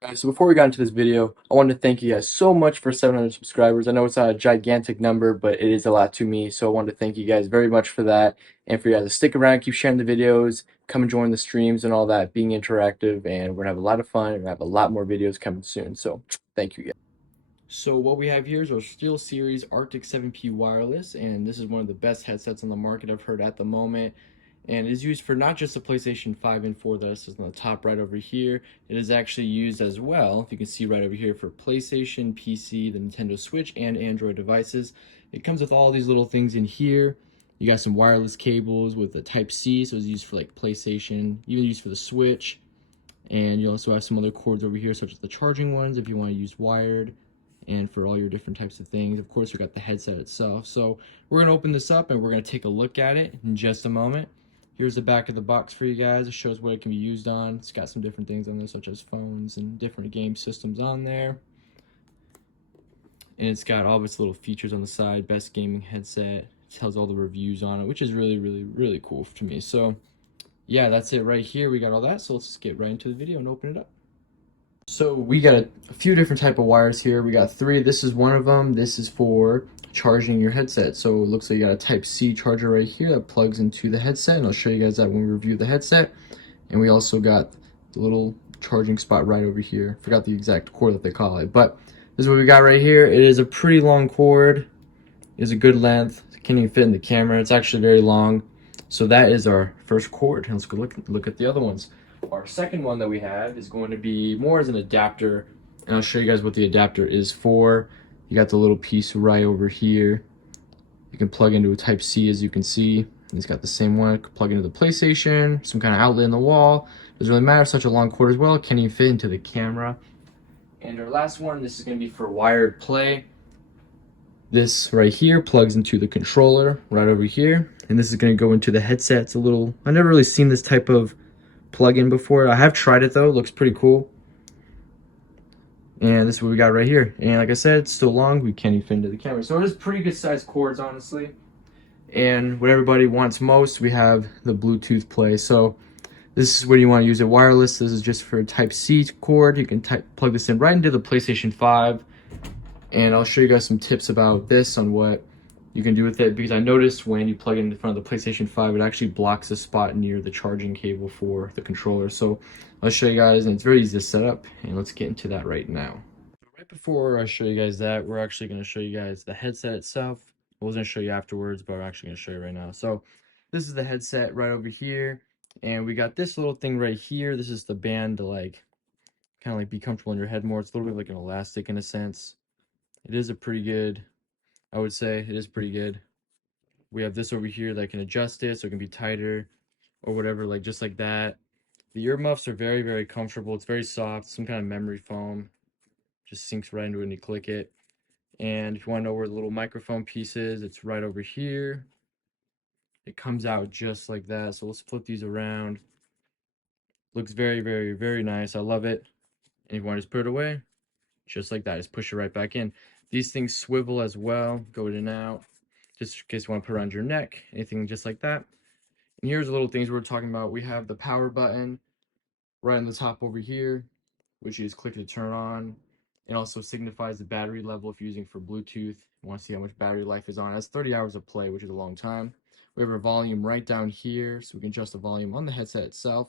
Guys, so before we got into this video, I wanted to thank you guys so much for 700 subscribers. I know it's not a gigantic number, but it is a lot to me. So I wanted to thank you guys very much for that, and for you guys to stick around, keep sharing the videos, come and join the streams and all that, being interactive, and we're gonna have a lot of fun. We're gonna have a lot more videos coming soon. So thank you guys. So what we have here is our Steelseries Arctic 7P wireless, and this is one of the best headsets on the market I've heard at the moment. And it is used for not just the PlayStation 5 and 4 that is on the top right over here. It is actually used as well, if you can see right over here, for PlayStation, PC, the Nintendo Switch, and Android devices. It comes with all these little things in here. You got some wireless cables with the Type-C, so it's used for like PlayStation, even used for the Switch. And you also have some other cords over here, such as the charging ones if you want to use wired, and for all your different types of things. Of course, we got the headset itself. So we're going to open this up and we're going to take a look at it in just a moment. Here's the back of the box for you guys. It shows what it can be used on. It's got some different things on there, such as phones and different game systems on there. And it's got all of its little features on the side. Best gaming headset. It tells all the reviews on it, which is really, really, really cool to me. So yeah, that's it right here. We got all that. So let's just get right into the video and open it up. So we got a few different type of wires here. We got three. This is one of them. This is for charging your headset. So it looks like you got a Type-C charger right here that plugs into the headset, and I'll show you guys that when we review the headset. And we also got the little charging spot right over here. Forgot the exact cord that they call it, but this is what we got right here. It is a pretty long cord. It is a good length. It can't even fit in the camera. It's actually very long. So that is our first cord. Let's go look at the other ones. Our second one that we have is going to be more as an adapter, and I'll show you guys what the adapter is for. You got the little piece right over here. You can plug into a Type-C, as you can see. It's got the same one. Plug into the PlayStation, some kind of outlet in the wall. Doesn't really matter. Such a long cord as well. It can't even fit into the camera. And our last one, this is going to be for wired play. This right here plugs into the controller right over here, and this is going to go into the headset. It's a little, I've never really seen this type of plug-in before. I have tried it though. It looks pretty cool. And this is what we got right here. And like I said, it's still long. We can't even fit into the camera. So it is pretty good sized cords, honestly. And what everybody wants most, we have the Bluetooth play. So this is where you want to use it wireless. This is just for a Type-C cord. You can plug this in right into the PlayStation 5. And I'll show you guys some tips about this on what you can do with it, because I noticed when you plug it in front of the PlayStation 5, it actually blocks the spot near the charging cable for the controller. So I'll show you guys, and it's very easy to set up, and let's get into that right now. Right before I show you guys that, we're actually going to show you guys the headset itself. I was going to show you afterwards, but we're actually going to show you right now. So this is the headset right over here, and we got this little thing right here. This is the band to like kind of like be comfortable in your head more. It's a little bit like an elastic in a sense. It is a pretty good, I would say it is pretty good. We have this over here that can adjust it so it can be tighter or whatever, like just like that. The earmuffs are very, very comfortable. It's very soft, some kind of memory foam. Just sinks right into it when you click it. And if you want to know where the little microphone piece is, it's right over here. It comes out just like that. So we'll split these around. Looks very, very, very nice. I love it. And if you want to just put it away, just like that, just push it right back in. These things swivel as well, go in and out, just in case you want to put it around your neck, anything just like that. And here's the little things we're talking about. We have the power button right on the top over here, which you just click to turn on. It also signifies the battery level if you're using for Bluetooth. You want to see how much battery life is on. It has 30 hours of play, which is a long time. We have our volume right down here, so we can adjust the volume on the headset itself.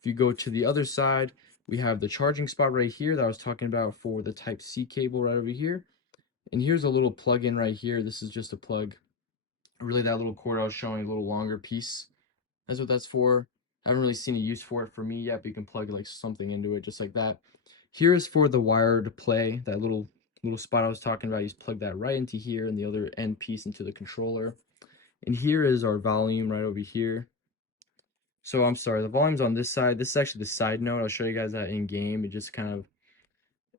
If you go to the other side, we have the charging spot right here that I was talking about for the Type-C cable right over here. And here's a little plug-in right here. This is just a plug. Really, that little cord I was showing, a little longer piece. That's what that's for. I haven't really seen a use for it for me yet, but you can plug like something into it just like that. Here is for the wired play, that little spot I was talking about. You just plug that right into here and the other end piece into the controller. And here is our volume right over here. So I'm sorry, the volume's on this side. This is actually the side note. I'll show you guys that in game. It just kind of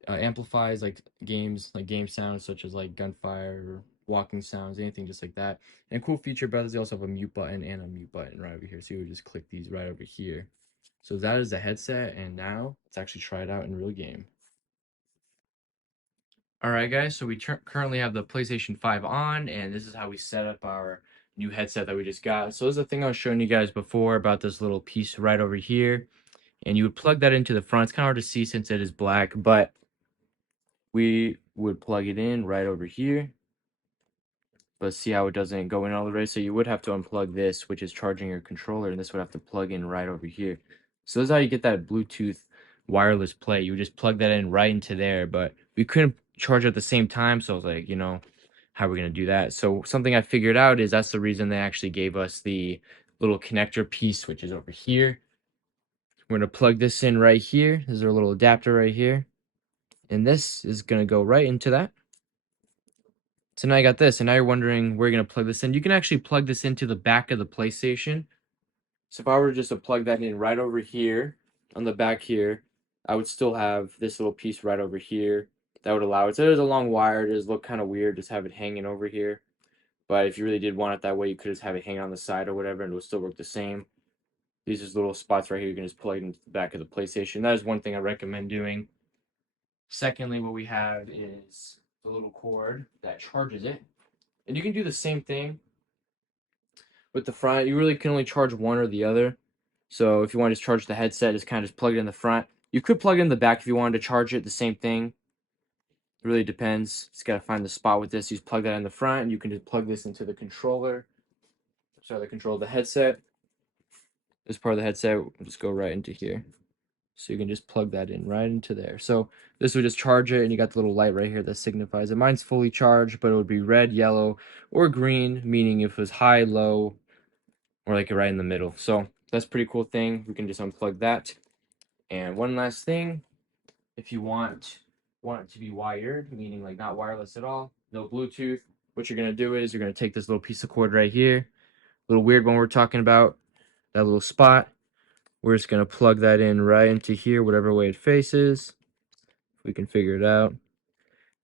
amplifies like games, like game sounds such as like gunfire or walking sounds, anything just like that. And a cool feature about this, they also have a mute button and a mute button right over here. So you would just click these right over here. So that is the headset, and now let's actually try it out in real game. Alright guys, so we currently have the PlayStation 5 on, and this is how we set up our new headset that we just got. So this is the thing I was showing you guys before about this little piece right over here. and you would plug that into the front. It's kind of hard to see since it is black, but we would plug it in right over here. But see how it doesn't go in all the way? So you would have to unplug this, which is charging your controller, and this would have to plug in right over here. So this is how you get that Bluetooth wireless play. You would just plug that in right into there, but we couldn't charge at the same time, so I was like, how are we going to do that? So something I figured out is that's the reason they actually gave us the little connector piece, which is over here. We're going to plug this in right here. There's our little adapter right here. And this is going to go right into that. So now you got this, and now you're wondering where you're going to plug this in. You can actually plug this into the back of the PlayStation. So if I were just to plug that in right over here, on the back here, I would still have this little piece right over here. That would allow it. So there's a long wire. It does look kind of weird, just have it hanging over here. But if you really did want it that way, you could just have it hang on the side or whatever, and it would still work the same. These are little spots right here. You can just plug it into the back of the PlayStation. That is one thing I recommend doing. Secondly, what we have is the little cord that charges it. And you can do the same thing with the front. You really can only charge one or the other. So if you want to just charge the headset, just kind of just plug it in the front. You could plug it in the back if you wanted to charge it, the same thing. It really depends. Just got to find the spot with this. You just plug that in the front, and you can just plug this into the controller. Sorry, the control of the headset. This part of the headset will just go right into here. So you can just plug that in right into there. So this would just charge it, and you got the little light right here that signifies it. Mine's fully charged, but it would be red, yellow, or green, meaning if it was high, low, or like right in the middle. So that's a pretty cool thing. We can just unplug that. And one last thing, if you want it to be wired, meaning like not wireless at all, no Bluetooth, what you're gonna do is you're gonna take this little piece of cord right here, little weird one we're talking about, that little spot. We're just going to plug that in right into here, whatever way it faces. We can figure it out.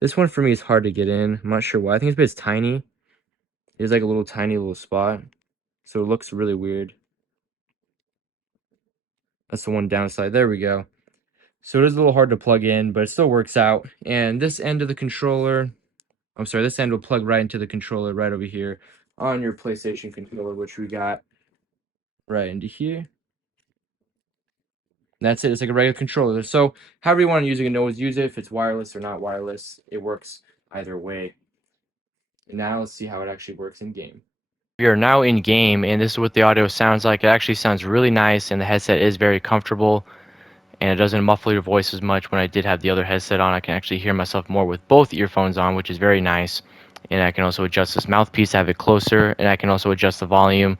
This one for me is hard to get in. I'm not sure why. I think it's because it's tiny. It's like a little tiny little spot. So it looks really weird. That's the one downside. There we go. So it is a little hard to plug in, but it still works out. And this end of the controller, this end will plug right into the controller right over here on your PlayStation controller, which we got right into here. And that's it. It's like a regular controller. So however you want to use it, you can always use it. If it's wireless or not wireless, it works either way. And now let's see how it actually works in game. We are now in game, and this is what the audio sounds like. It actually sounds really nice, and the headset is very comfortable, and it doesn't muffle your voice as much. When I did have the other headset on, I can actually hear myself more with both earphones on, which is very nice. And I can also adjust this mouthpiece, have it closer, and I can also adjust the volume.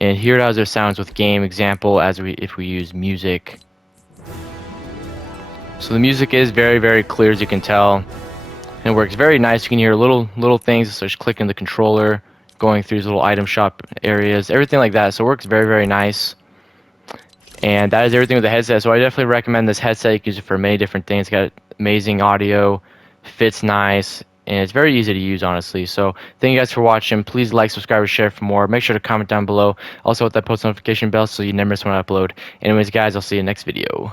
And here it has our sounds with game example if we use music. So the music is very, very clear, as you can tell. And it works very nice. You can hear little things, such as clicking the controller, going through these little item shop areas, everything like that. So it works very, very nice. And that is everything with the headset. So I definitely recommend this headset. You can use it for many different things. It's got amazing audio, fits nice, and it's very easy to use, honestly. So thank you guys for watching. Please like, subscribe, or share for more. Make sure to comment down below. Also hit that post notification bell so you never miss when I upload. Anyways, guys, I'll see you next video.